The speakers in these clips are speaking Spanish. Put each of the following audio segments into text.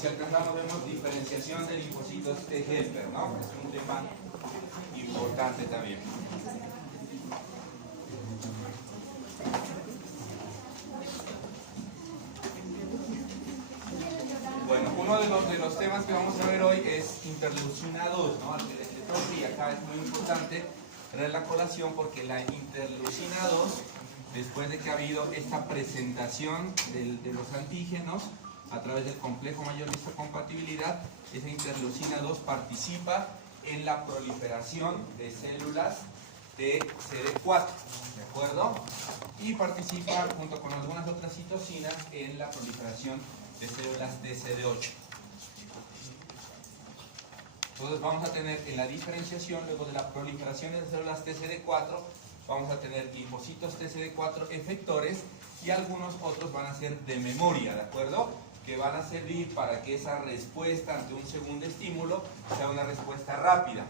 si alcanzamos, vemos diferenciación de linfocitos T helper, ¿no? Es un tema importante también. Bueno, uno de los temas que vamos a ver hoy es interleucina 2, ¿no? Y acá es muy importante traer la colación porque la interleucina 2, después de que ha habido esta presentación de los antígenos a través del complejo mayor de histocompatibilidad, esa interleucina 2 participa en la proliferación de células de CD4, ¿de acuerdo? Y participa junto con algunas otras citocinas en la proliferación de células de CD8. Entonces vamos a tener en la diferenciación, luego de la proliferación de células TCD4, vamos a tener linfocitos TCD4 efectores y algunos otros van a ser de memoria, ¿de acuerdo? Que van a servir para que esa respuesta ante un segundo estímulo sea una respuesta rápida.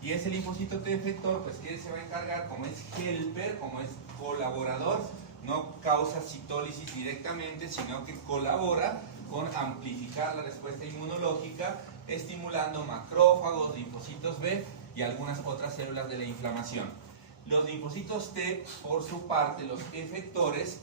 Y ese linfocito T efector, pues ¿qué se va a encargar? Como es helper, como es colaborador, no causa citólisis directamente, sino que colabora con amplificar la respuesta inmunológica, estimulando macrófagos, linfocitos B y algunas otras células de la inflamación. Los linfocitos T, por su parte, los efectores,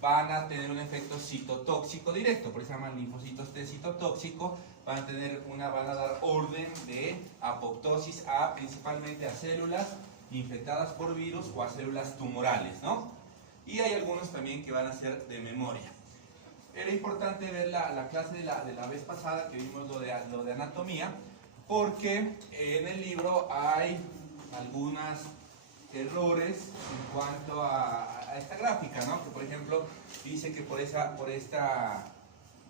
van a tener un efecto citotóxico directo, por eso se llaman linfocitos T citotóxico, van a dar orden de apoptosis principalmente a células infectadas por virus o a células tumorales, ¿no? Y hay algunos también que van a ser de memoria. Era importante ver la clase de la vez pasada que vimos lo de anatomía, porque en el libro hay algunos errores en cuanto a esta gráfica, ¿no? Que por ejemplo dice que por esta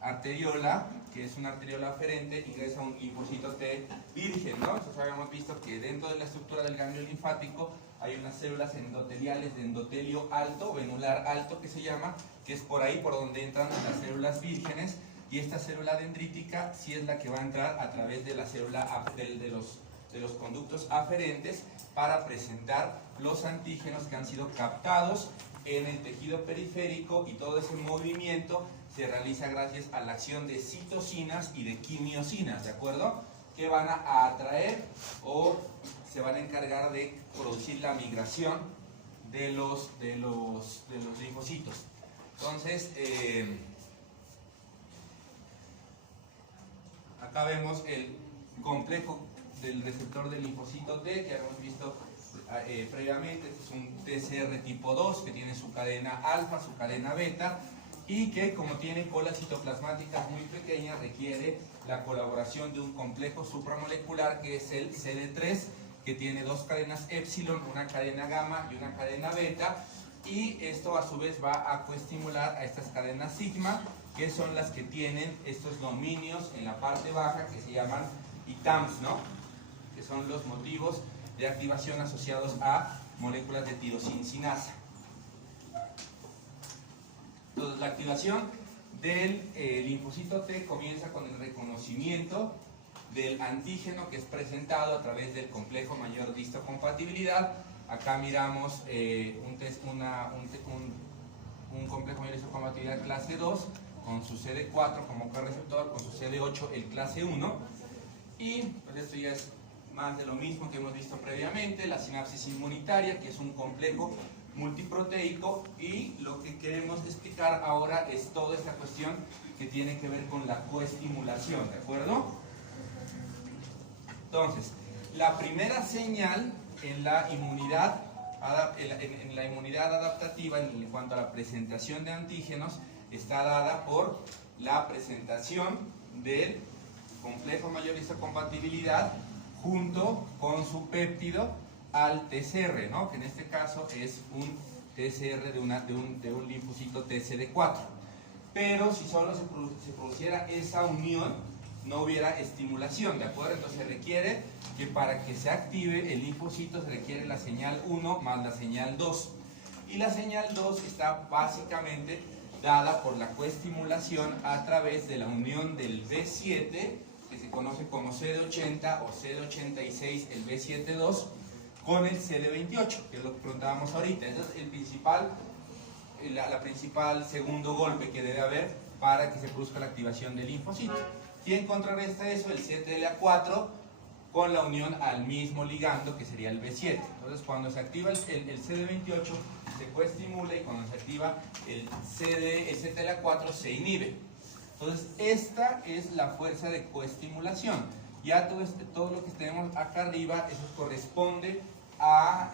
arteriola, que es una arteriola aferente, ingresa un linfocito T virgen, ¿no? Nosotros habíamos visto que dentro de la estructura del ganglio linfático hay unas células endoteliales de endotelio alto, venular alto que se llama, que es por ahí por donde entran las células vírgenes, y esta célula dendrítica sí es la que va a entrar a través de la célula de los conductos aferentes para presentar los antígenos que han sido captados en el tejido periférico, y todo ese movimiento se realiza gracias a la acción de citocinas y de quimiosinas, ¿de acuerdo? Que van a atraer o se van a encargar de producir la migración de los linfocitos. Entonces, acá vemos el complejo del receptor del linfocito T, que hemos visto previamente. Este es un TCR tipo 2 que tiene su cadena alfa, su cadena beta, y que como tiene colas citoplasmáticas muy pequeñas requiere la colaboración de un complejo supramolecular que es el CD3, que tiene dos cadenas épsilon, una cadena gamma y una cadena beta, y esto a su vez va a coestimular a estas cadenas sigma, que son las que tienen estos dominios en la parte baja que se llaman ITAMs, ¿no? Que son los motivos de activación asociados a moléculas de tirosincinasa. Entonces, la activación del linfocito T comienza con el reconocimiento del antígeno que es presentado a través del complejo mayor de histocompatibilidad. Acá miramos un complejo mayor de histocompatibilidad clase 2 con su CD4 como correceptor, con su CD8 el clase 1, y pues esto ya es más de lo mismo que hemos visto previamente, la sinapsis inmunitaria, que es un complejo multiproteico, y lo que queremos explicar ahora es toda esta cuestión que tiene que ver con la coestimulación, ¿de acuerdo? Entonces, la primera señal en la inmunidad adaptativa en cuanto a la presentación de antígenos está dada por la presentación del complejo mayor de histocompatibilidad junto con su péptido al TCR, ¿no? Que en este caso es un TCR de un linfocito TCD4. Pero si solo se produciera esa unión, no hubiera estimulación, ¿de acuerdo? Entonces se requiere que para que se active el linfocito se requiere la señal 1 más la señal 2. Y la señal 2 está básicamente dada por la coestimulación a través de la unión del B7, que se conoce como CD80 o CD86, el B7-2, con el CD28, que es lo que preguntábamos ahorita. Ese es el principal segundo golpe que debe haber para que se produzca la activación del linfocito. ¿Quién contrarresta eso? El 7LA4 con la unión al mismo ligando, que sería el B7. Entonces, cuando se activa el CD28, se coestimula, y cuando se activa el 7LA4, se inhibe. Entonces, esta es la fuerza de coestimulación. Ya todo lo que tenemos acá arriba, eso corresponde a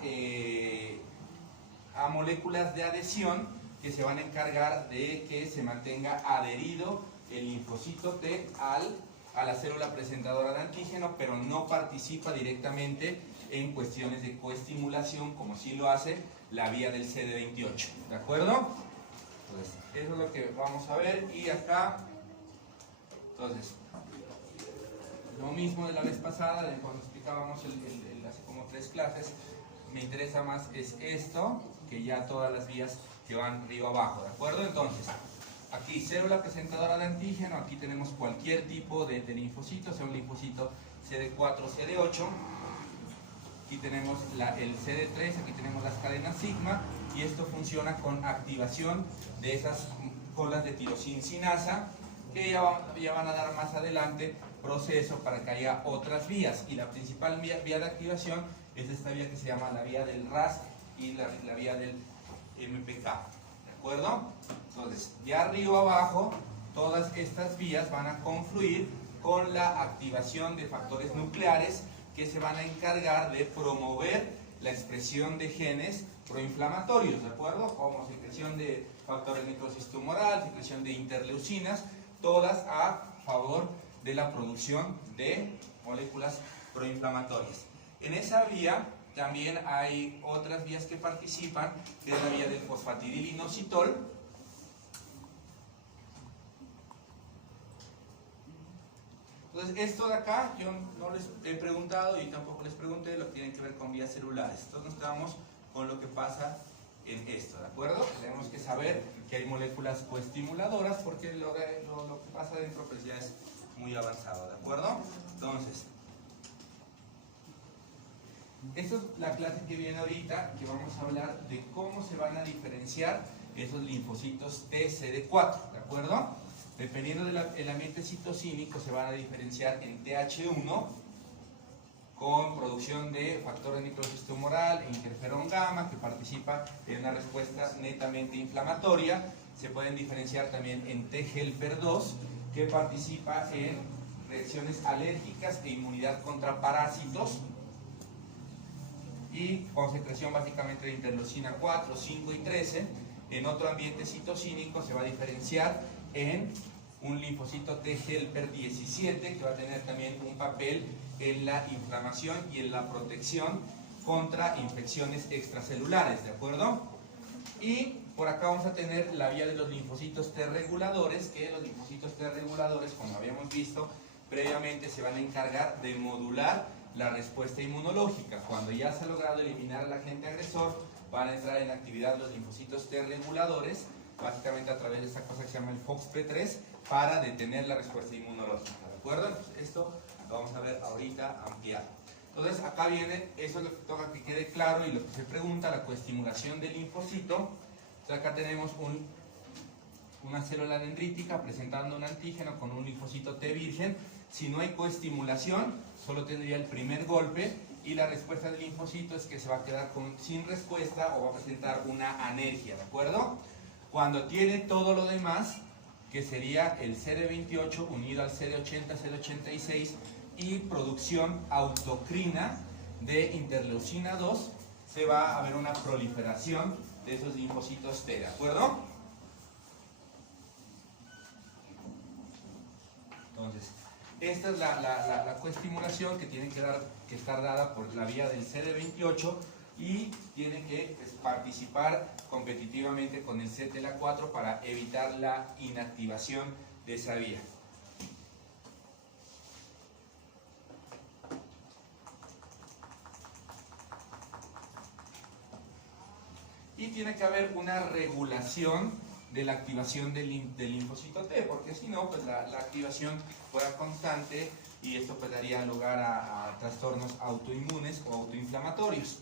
moléculas de adhesión que se van a encargar de que se mantenga adherido el linfocito T a la célula presentadora de antígeno, pero no participa directamente en cuestiones de coestimulación como sí lo hace la vía del CD28. ¿De acuerdo? Entonces, eso es lo que vamos a ver. Y acá, entonces, lo mismo de la vez pasada, de cuando explicábamos hace como 3 clases. Me interesa más es esto, que ya todas las vías que van arriba abajo, ¿de acuerdo? Entonces, aquí célula presentadora de antígeno, aquí tenemos cualquier tipo de linfocito, sea un linfocito CD4, CD8, aquí tenemos el CD3, aquí tenemos las cadenas sigma, y esto funciona con activación de esas colas de tirosincinasa, que ya van a dar más adelante proceso para que haya otras vías, y la principal vía de activación es esta vía que se llama la vía del RAS y la vía del MPK, ¿de acuerdo? Entonces, de arriba abajo, todas estas vías van a confluir con la activación de factores nucleares que se van a encargar de promover la expresión de genes proinflamatorios, ¿de acuerdo? Como secreción de factores necrosis tumoral, secreción de interleucinas, todas a favor de la producción de moléculas proinflamatorias. En esa vía también hay otras vías que participan, que es la vía del fosfatidilinositol. Entonces, esto de acá, yo no les he preguntado y tampoco les pregunté lo que tiene que ver con vías celulares. Entonces, nos quedamos con lo que pasa en esto, ¿de acuerdo? Tenemos que saber que hay moléculas coestimuladoras, porque lo que pasa dentro pues ya es muy avanzado, ¿de acuerdo? Entonces, esta es la clase que viene ahorita, que vamos a hablar de cómo se van a diferenciar esos linfocitos TCD4, ¿de acuerdo? Dependiendo del ambiente citocínico, se van a diferenciar en TH1, con producción de factor de necrosis tumoral e interferón gamma, que participa en una respuesta netamente inflamatoria. Se pueden diferenciar también en T-helper 2, que participa en reacciones alérgicas e inmunidad contra parásitos, y con secreción básicamente de interleucina 4, 5 y 13. En otro ambiente citocínico se va a diferenciar en un linfocito T-helper 17, que va a tener también un papel en la inflamación y en la protección contra infecciones extracelulares, ¿de acuerdo? Y por acá vamos a tener la vía de los linfocitos T reguladores, que los linfocitos T reguladores, como habíamos visto previamente, se van a encargar de modular la respuesta inmunológica. Cuando ya se ha logrado eliminar al agente agresor, van a entrar en actividad los linfocitos T reguladores, básicamente a través de esta cosa que se llama el FOXP3, para detener la respuesta inmunológica, ¿de acuerdo? Entonces, esto lo vamos a ver ahorita ampliado. Entonces, acá viene, eso es lo que toca que quede claro y lo que se pregunta, la coestimulación del linfocito. Entonces, acá tenemos una célula dendrítica presentando un antígeno con un linfocito T virgen. Si no hay coestimulación, solo tendría el primer golpe, y la respuesta del linfocito es que se va a quedar sin respuesta o va a presentar una anergia, ¿de acuerdo? Cuando tiene todo lo demás, que sería el CD28 unido al CD80, CD86 y producción autocrina de interleucina 2, se va a ver una proliferación de esos linfocitos T, ¿de acuerdo? Entonces, esta es la coestimulación que tiene que estar dada por la vía del CD28, y tiene que participar competitivamente con el CTLA4 para evitar la inactivación de esa vía. Y tiene que haber una regulación de la activación del linfocito T, porque si no, pues la activación fuera constante y esto pues daría lugar a trastornos autoinmunes o autoinflamatorios.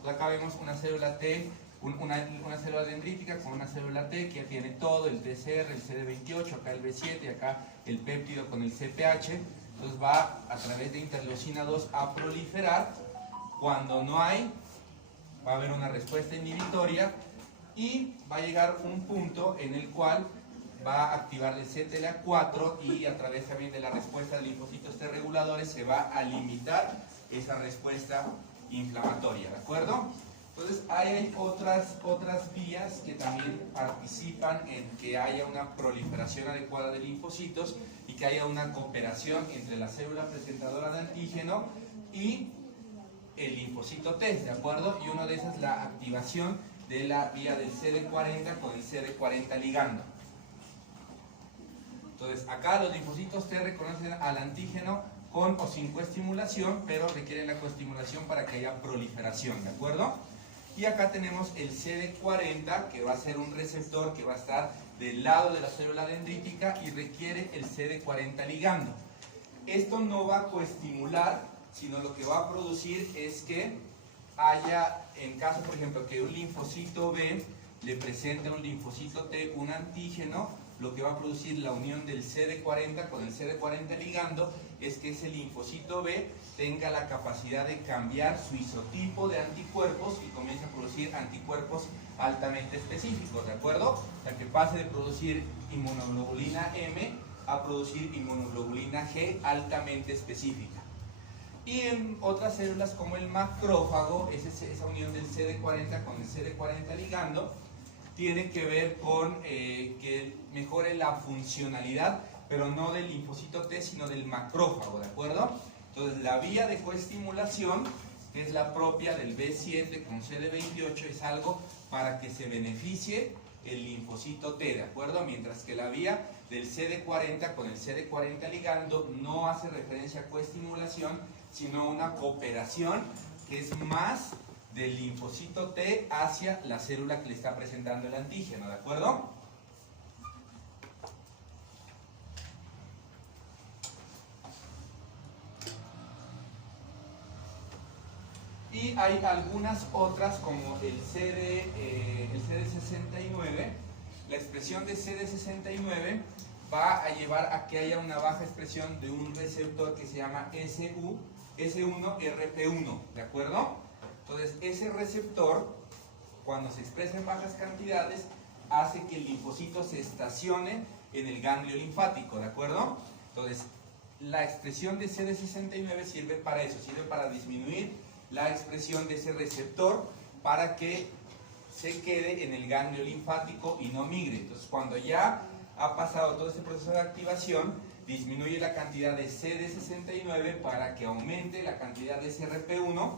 Entonces acá vemos una célula T una célula dendrítica con una célula T que ya tiene todo, el TCR, el CD28, acá el B7 y acá el péptido con el CPH. Entonces va a través de interleucina 2 a proliferar. Cuando no hay, va a haber una respuesta inhibitoria y va a llegar un punto en el cual va a activar el CTLA4 y a través también de la respuesta de linfocitos T reguladores se va a limitar esa respuesta inflamatoria, ¿de acuerdo? Entonces hay otras vías que también participan en que haya una proliferación adecuada de linfocitos y que haya una cooperación entre la célula presentadora de antígeno y el linfocito T, ¿de acuerdo? Y una de esas es la activación de la vía del CD40 con el CD40 ligando. Entonces acá los linfocitos T reconocen al antígeno con o sin coestimulación, pero requieren la coestimulación para que haya proliferación, ¿de acuerdo? Y acá tenemos el CD40, que va a ser un receptor que va a estar del lado de la célula dendrítica y requiere el CD40 ligando. Esto no va a coestimular, sino lo que va a producir es que haya, en caso por ejemplo que un linfocito B le presente a un linfocito T un antígeno, lo que va a producir la unión del CD40 con el CD40 ligando es que ese linfocito B tenga la capacidad de cambiar su isotipo de anticuerpos y comience a producir anticuerpos altamente específicos, ¿de acuerdo? O sea, que pase de producir inmunoglobulina M a producir inmunoglobulina G altamente específica. Y en otras células como el macrófago, esa unión del CD40 con el CD40 ligando tiene que ver con que mejore la funcionalidad, pero no del linfocito T, sino del macrófago, ¿de acuerdo? Entonces la vía de coestimulación, que es la propia del B7 con CD28, es algo para que se beneficie el linfocito T, ¿de acuerdo? Mientras que la vía del CD40 con el CD40 ligando no hace referencia a coestimulación, sino una cooperación que es más del linfocito T hacia la célula que le está presentando el antígeno, ¿de acuerdo? Y hay algunas otras como el CD69. La expresión de CD69 va a llevar a que haya una baja expresión de un receptor que se llama S1-RP1, ¿de acuerdo? Entonces, ese receptor, cuando se expresa en bajas cantidades, hace que el linfocito se estacione en el ganglio linfático, ¿de acuerdo? Entonces, la expresión de CD69 sirve para eso, sirve para disminuir la expresión de ese receptor para que se quede en el ganglio linfático y no migre. Entonces, cuando ya ha pasado todo este proceso de activación, disminuye la cantidad de CD69 para que aumente la cantidad de SRP1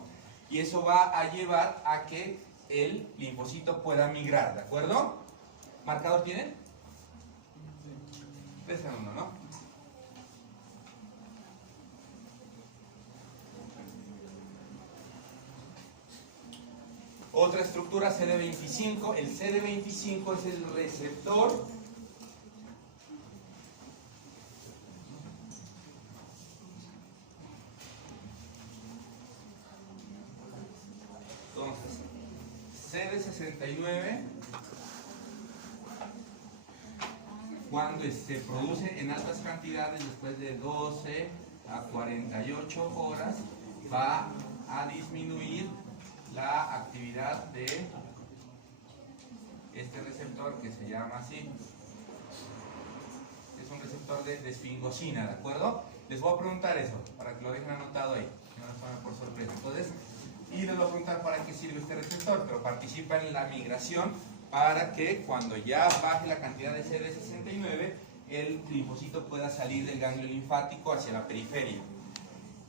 y eso va a llevar a que el linfocito pueda migrar, ¿de acuerdo? ¿Marcador tienen? 3-1, ¿no? Otra estructura, CD25. El CD25 es el receptor CD69, cuando se produce en altas cantidades, después de 12 a 48 horas, va a disminuir la actividad de este receptor que se llama así. Es un receptor de esfingosina, ¿de acuerdo? Les voy a preguntar eso, para que lo dejen anotado ahí, no nos tomen por sorpresa. Entonces, y les voy a preguntar para qué sirve este receptor, pero participa en la migración para que cuando ya baje la cantidad de CD69, el linfocito pueda salir del ganglio linfático hacia la periferia.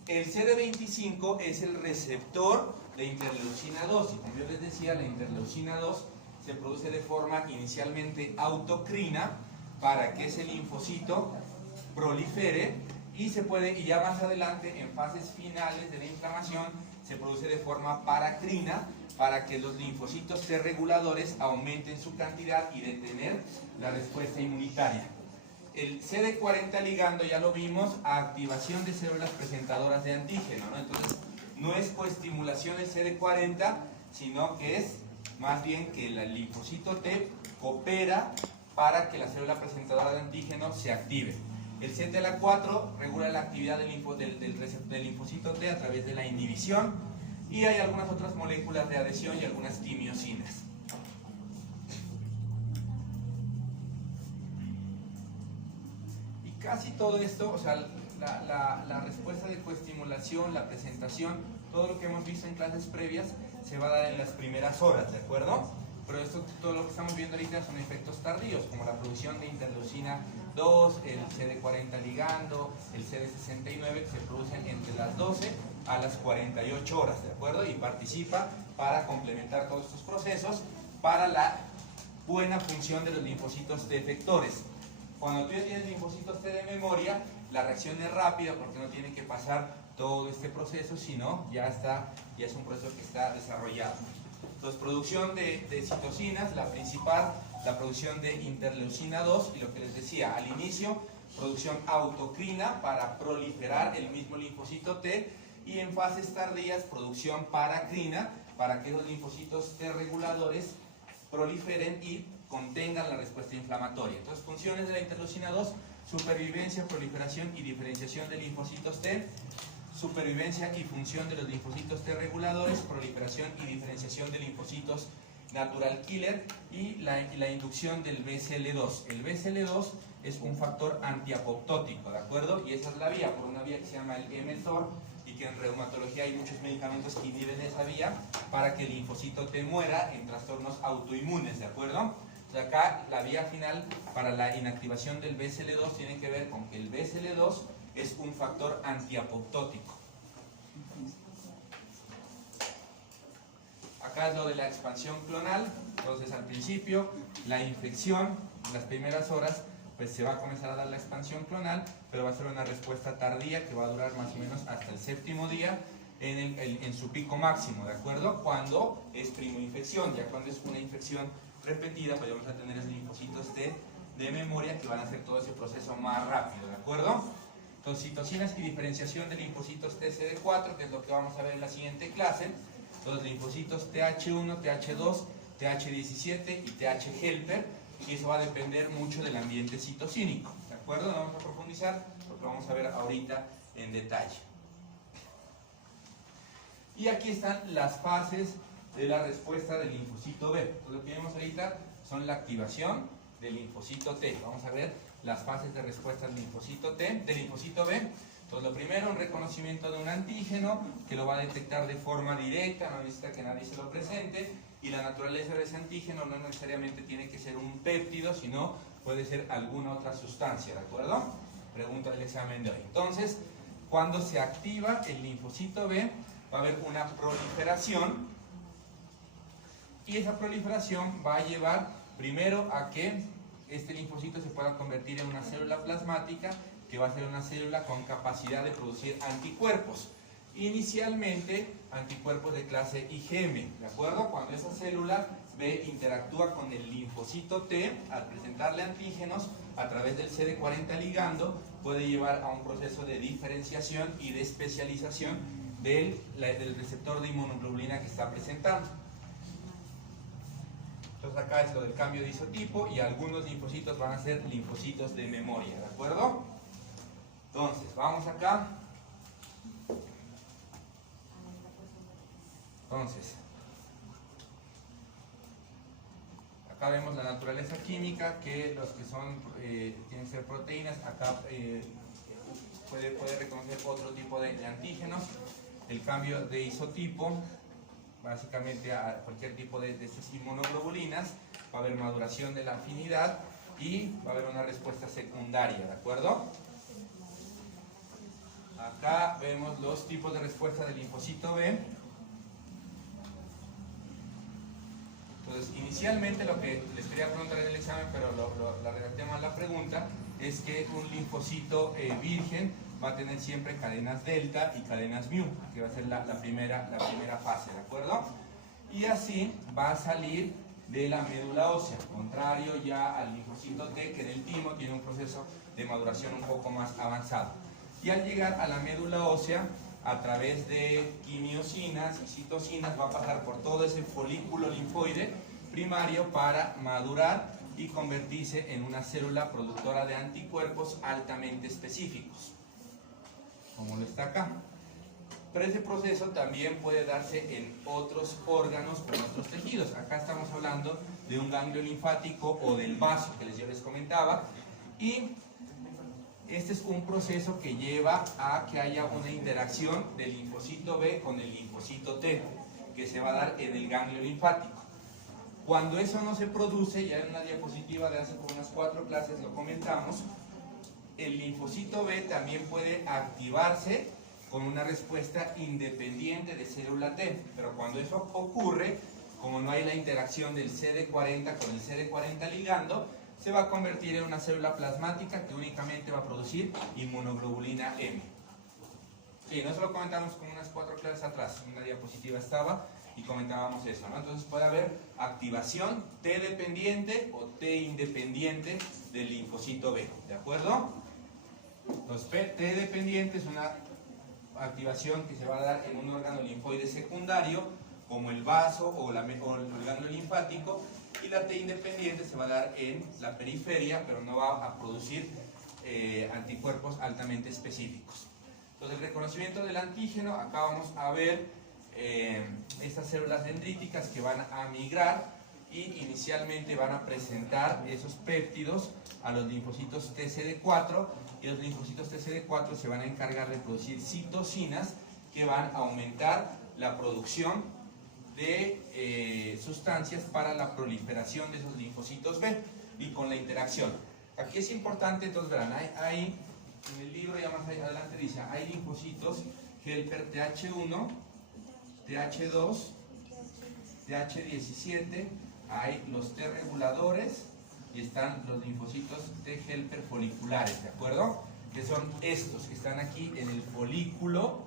El CD25 es el receptor de interleucina 2, y como yo les decía, la interleucina 2 se produce de forma inicialmente autocrina para que ese linfocito prolifere y ya más adelante en fases finales de la inflamación se produce de forma paracrina para que los linfocitos T reguladores aumenten su cantidad y detener la respuesta inmunitaria. El CD40 ligando, ya lo vimos, a activación de células presentadoras de antígeno, ¿no? Entonces, no es coestimulación el CD40, sino que es más bien que el linfocito T coopera para que la célula presentadora de antígeno se active. El CTLA4 regula la actividad del linfocito T a través de la inhibición, y hay algunas otras moléculas de adhesión y algunas quimiosinas. Y casi todo esto, o sea, la respuesta de coestimulación, la presentación, todo lo que hemos visto en clases previas se va a dar en las primeras horas, ¿de acuerdo? Pero esto, todo lo que estamos viendo ahorita son efectos tardíos, como la producción de interleucina 2, el CD40 ligando, el CD69, que se producen entre las 12 a las 48 horas, ¿de acuerdo? Y participa para complementar todos estos procesos para la buena función de los linfocitos T efectores. Cuando tú ya tienes linfocitos T de memoria, la reacción es rápida porque no tiene que pasar todo este proceso, sino ya es un proceso que está desarrollado. Entonces, producción de citocinas, la principal, la producción de interleucina 2, y lo que les decía al inicio, producción autocrina para proliferar el mismo linfocito T, y en fases tardías, producción paracrina para que los linfocitos T reguladores proliferen y contengan la respuesta inflamatoria. Entonces, funciones de la interleucina 2, supervivencia, proliferación y diferenciación de linfocitos T, supervivencia y función de los linfocitos T reguladores, proliferación y diferenciación de linfocitos natural killer, y la inducción del BCL2. El BCL2 es un factor antiapoptótico, ¿de acuerdo? Y esa es la vía, por una vía que se llama el mTOR, y que en reumatología hay muchos medicamentos que inhiben esa vía para que el linfocito T muera en trastornos autoinmunes, ¿de acuerdo? Entonces acá la vía final para la inactivación del BCL2 tiene que ver con que el BCL2 es un factor antiapoptótico. Acá es lo de la expansión clonal. Entonces, al principio, la infección, en las primeras horas, pues se va a comenzar a dar la expansión clonal, pero va a ser una respuesta tardía que va a durar más o menos hasta el 7º día en su pico máximo, ¿de acuerdo? Cuando es primoinfección, ya cuando es una infección repetida, pues vamos a tener los linfocitos T de memoria que van a hacer todo ese proceso más rápido, ¿de acuerdo? Entonces, citocinas y diferenciación de linfocitos TCD4, que es lo que vamos a ver en la siguiente clase. Los linfocitos TH1, TH2, TH17 y TH helper, y eso va a depender mucho del ambiente citocínico, ¿de acuerdo? No vamos a profundizar porque lo vamos a ver ahorita en detalle. Y aquí están las fases de la respuesta del linfocito B. Entonces, lo que vemos ahorita son la activación del linfocito T. Vamos a ver las fases de respuesta del linfocito T, del linfocito B. Entonces, lo primero, un reconocimiento de un antígeno que lo va a detectar de forma directa, no necesita que nadie se lo presente, y la naturaleza de ese antígeno no necesariamente tiene que ser un péptido, sino puede ser alguna otra sustancia, ¿de acuerdo? Pregunta del examen de hoy. Entonces, cuando se activa el linfocito B, va a haber una proliferación, y esa proliferación va a llevar primero a que este linfocito se pueda convertir en una célula plasmática, que va a ser una célula con capacidad de producir anticuerpos. Inicialmente, anticuerpos de clase IgM, ¿de acuerdo? Cuando esa célula B interactúa con el linfocito T, al presentarle antígenos, a través del CD40 ligando, puede llevar a un proceso de diferenciación y de especialización del receptor de inmunoglobulina que está presentando. Entonces acá es lo del cambio de isotipo, y algunos linfocitos van a ser linfocitos de memoria, ¿de acuerdo? Entonces, vamos acá. Entonces, acá vemos la naturaleza química, que los que son, tienen que ser proteínas, acá puede reconocer otro tipo de antígenos. El cambio de isotipo, básicamente a cualquier tipo de estas inmunoglobulinas, va a haber maduración de la afinidad y va a haber una respuesta secundaria, ¿de acuerdo? Acá vemos los tipos de respuesta del linfocito B. Entonces, inicialmente lo que les quería preguntar en el examen, pero la redacté mal la pregunta, es que un linfocito virgen va a tener siempre cadenas delta y cadenas mu, que va a ser la primera fase, ¿de acuerdo? Y así va a salir de la médula ósea, contrario ya al linfocito T, que en el timo tiene un proceso de maduración un poco más avanzado. Y al llegar a la médula ósea, a través de quimiosinas y citocinas va a pasar por todo ese folículo linfoide primario para madurar y convertirse en una célula productora de anticuerpos altamente específicos, como lo está acá. Pero ese proceso también puede darse en otros órganos o en otros tejidos. Acá estamos hablando de un ganglio linfático o del vaso que yo les comentaba, y este es un proceso que lleva a que haya una interacción del linfocito B con el linfocito T, que se va a dar en el ganglio linfático. Cuando eso no se produce, ya en una diapositiva de hace como unas 4 clases lo comentamos, el linfocito B también puede activarse con una respuesta independiente de célula T, pero cuando eso ocurre, como no hay la interacción del CD40 con el CD40 ligando, se va a convertir en una célula plasmática que únicamente va a producir inmunoglobulina M. Sí, no se lo comentamos como unas 4 clases atrás, en una diapositiva estaba y comentábamos eso, ¿no? Entonces puede haber activación T dependiente o T independiente del linfocito B, ¿de acuerdo? Entonces T dependiente es una activación que se va a dar en un órgano linfoide secundario, como el vaso o el ganglio linfático, y la T independiente se va a dar en la periferia, pero no va a producir anticuerpos altamente específicos. Entonces, el reconocimiento del antígeno, acá vamos a ver estas células dendríticas que van a migrar y inicialmente van a presentar esos péptidos a los linfocitos TCD4, y los linfocitos TCD4 se van a encargar de producir citocinas que van a aumentar la producción de sustancias para la proliferación de esos linfocitos B y con la interacción. Aquí es importante, entonces verán, hay en el libro ya más adelante dice, hay linfocitos helper TH1, TH2, TH17, hay los T reguladores y están los linfocitos T helper foliculares, ¿de acuerdo? Que son estos que están aquí en el folículo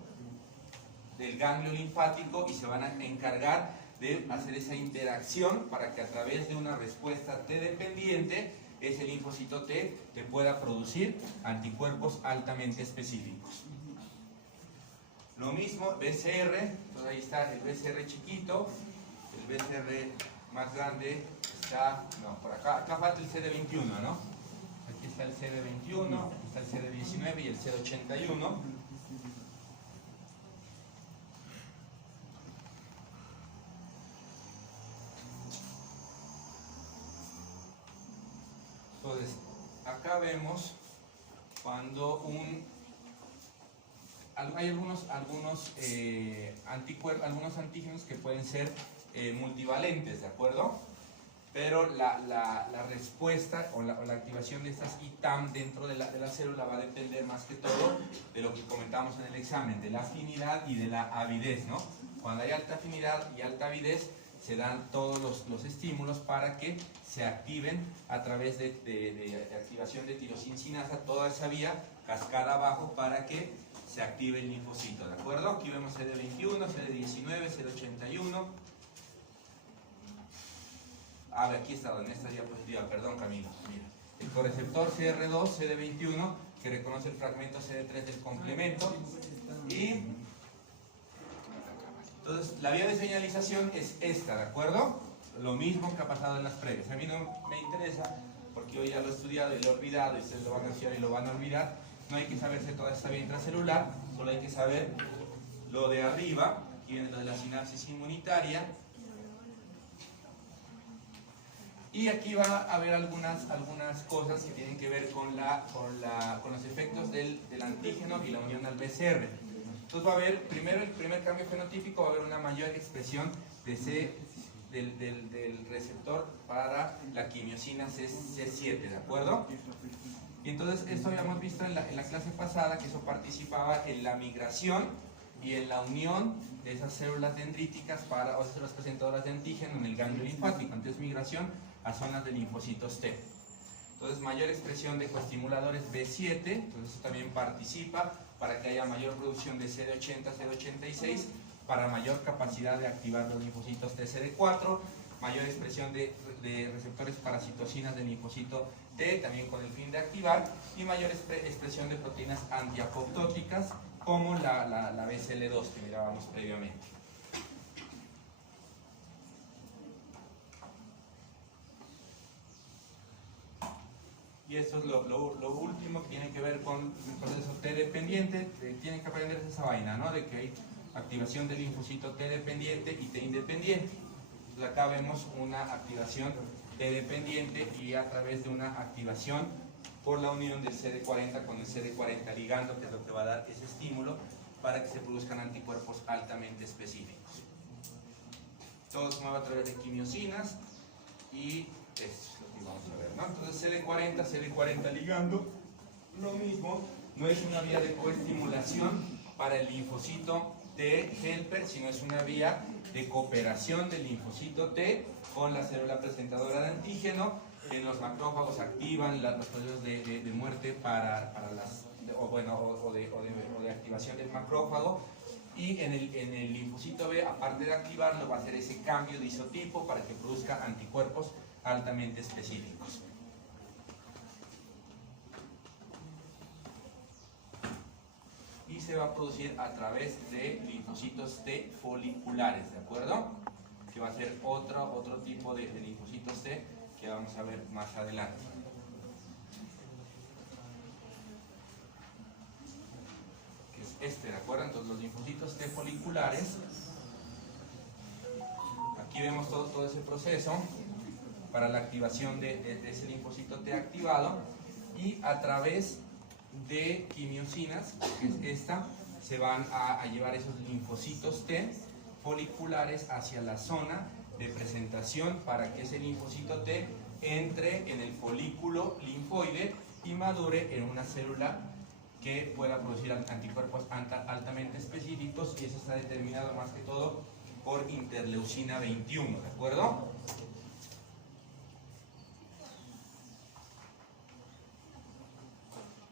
del ganglio linfático y se van a encargar de hacer esa interacción para que a través de una respuesta T dependiente ese linfocito T te pueda producir anticuerpos altamente específicos. Lo mismo BCR, entonces ahí está el BCR chiquito, el BCR más grande está, no, por acá falta el CD21, ¿no? Aquí está el CD21, aquí está el CD19 y el CD81. Entonces, acá vemos cuando hay algunos antígenos que pueden ser multivalentes, ¿de acuerdo? Pero la respuesta o la activación de estas ITAM dentro de la célula va a depender más que todo de lo que comentamos en el examen, de la afinidad y de la avidez, ¿no? Cuando hay alta afinidad y alta avidez, se dan todos los estímulos para que se activen a través de activación de tirosincinasa, toda esa vía, cascada abajo para que se active el linfocito, ¿de acuerdo? Aquí vemos CD21, CD19, CD81. A ver, aquí está, en esta diapositiva, perdón Camilo, mira. El correceptor CR2, CD21, que reconoce el fragmento CD3 del complemento. Y entonces, la vía de señalización es esta, ¿de acuerdo? Lo mismo que ha pasado en las previas. A mí no me interesa, porque hoy ya lo he estudiado y lo he olvidado, y ustedes lo van a estudiar y lo van a olvidar. No hay que saberse toda esta vía intracelular, solo hay que saber lo de arriba, aquí viene lo de la sinapsis inmunitaria. Y aquí va a haber algunas cosas que tienen que ver con los efectos del antígeno y la unión al BCR. Entonces va a haber, primero, el primer cambio fenotípico, va a haber una mayor expresión del receptor para la quimiosina C7, ¿de acuerdo? Y entonces esto habíamos visto en la clase pasada, que eso participaba en la migración y en la unión de esas células dendríticas o esas células presentadoras de antígeno en el ganglio linfático. Entonces migración a zonas de linfocitos T. Entonces mayor expresión de coestimuladores B7, entonces eso también participa para que haya mayor producción de CD80, CD86, para mayor capacidad de activar los linfocitos TCD4, mayor expresión de receptores para citocinas del linfocito T, también con el fin de activar, y mayor expresión de proteínas antiapoptóticas como la BCL2 que mirábamos previamente. Y esto es lo último que tiene que ver con el proceso T dependiente. Tienen que aprender esa vaina, ¿no? De que hay activación del linfocito T dependiente y T independiente. Entonces acá vemos una activación T dependiente y a través de una activación por la unión del CD40 con el CD40 ligando, que es lo que va a dar ese estímulo para que se produzcan anticuerpos altamente específicos. Todo se mueve a través de quimiosinas y esto es lo que vamos a ver, ¿no? Entonces CD40 ligando, lo mismo, no es una vía de coestimulación para el linfocito T helper, sino es una vía de cooperación del linfocito T con la célula presentadora de antígeno. En los macrófagos activan los procesos de muerte para las, o de activación del macrófago. Y en el linfocito B, aparte de activarlo, va a hacer ese cambio de isotipo para que produzca anticuerpos altamente específicos. Y se va a producir a través de linfocitos T foliculares, ¿de acuerdo? Que va a ser otro tipo de linfocitos T que vamos a ver más adelante. Que es este, ¿de acuerdo? Entonces los linfocitos T foliculares, aquí vemos todo ese proceso para la activación de ese linfocito T activado, y a través de quimiosinas, que es esta, se van a llevar esos linfocitos T foliculares hacia la zona de presentación para que ese linfocito T entre en el folículo linfoide y madure en una célula que pueda producir anticuerpos altamente específicos, y eso está determinado más que todo por interleucina 21, ¿de acuerdo?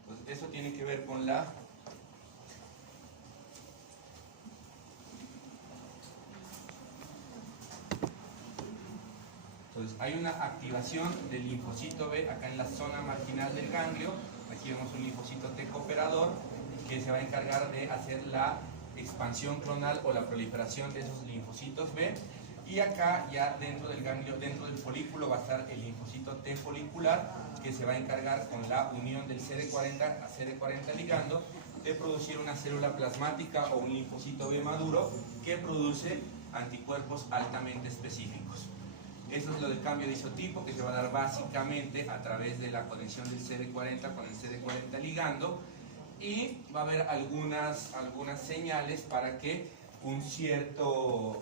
Entonces, eso tiene que ver con la Entonces, hay una activación del linfocito B acá en la zona marginal del ganglio. Aquí vemos un linfocito T cooperador que se va a encargar de hacer la expansión clonal o la proliferación de esos linfocitos B. Y acá, ya dentro del ganglio, dentro del folículo, va a estar el linfocito T folicular, que se va a encargar con la unión del CD40 a CD40 ligando de producir una célula plasmática o un linfocito B maduro que produce anticuerpos altamente específicos. Eso es lo del cambio de isotipo, que se va a dar básicamente a través de la conexión del CD40 con el CD40 ligando, y va a haber algunas señales para que un cierto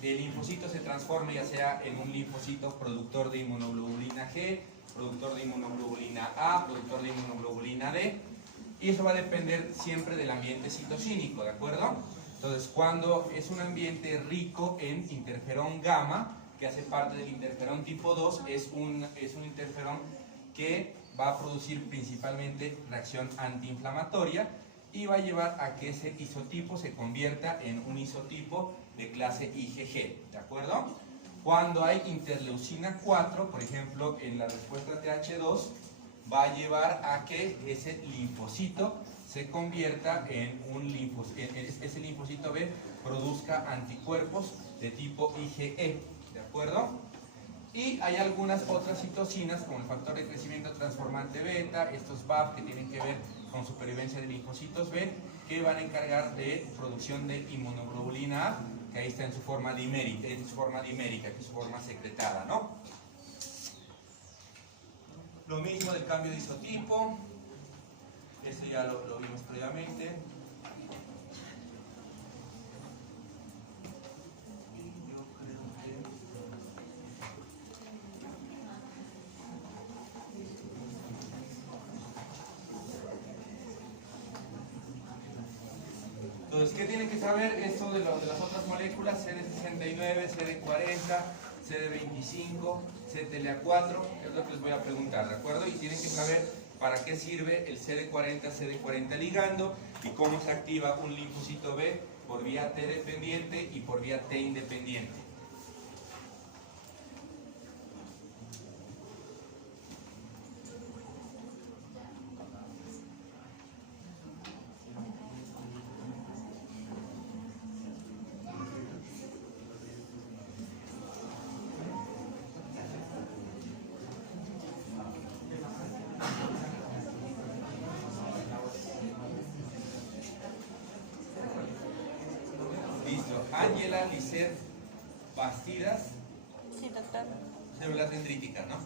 de linfocito se transforme, ya sea en un linfocito productor de inmunoglobulina G, productor de inmunoglobulina A, productor de inmunoglobulina D, y eso va a depender siempre del ambiente citocínico, ¿de acuerdo? Entonces, cuando es un ambiente rico en interferón gamma, que hace parte del interferón tipo 2, es un interferón que va a producir principalmente reacción antiinflamatoria y va a llevar a que ese isotipo se convierta en un isotipo de clase IgG, ¿de acuerdo? Cuando hay interleucina 4, por ejemplo, en la respuesta TH2, va a llevar a que ese linfocito se convierta en un linfocito, ese linfocito B produzca anticuerpos de tipo IgE, ¿de acuerdo? Y hay algunas otras citocinas, como el factor de crecimiento transformante beta, estos BAF que tienen que ver con supervivencia de linfocitos B, que van a encargar de producción de inmunoglobulina A, que ahí está en su forma dimérica, que es su forma secretada, ¿no? Lo mismo del cambio de isotipo, esto ya lo vimos previamente. Entonces, ¿qué tienen que saber esto de las otras moléculas? CD69, CD40, CD25, CTLA4, es lo que les voy a preguntar, ¿de acuerdo? Y tienen que saber para qué sirve el CD40, CD40 ligando y cómo se activa un linfocito B por vía T dependiente y por vía T independiente. Ángela Lisset Bastidas, Sí, doctor. células dendríticas, ¿no?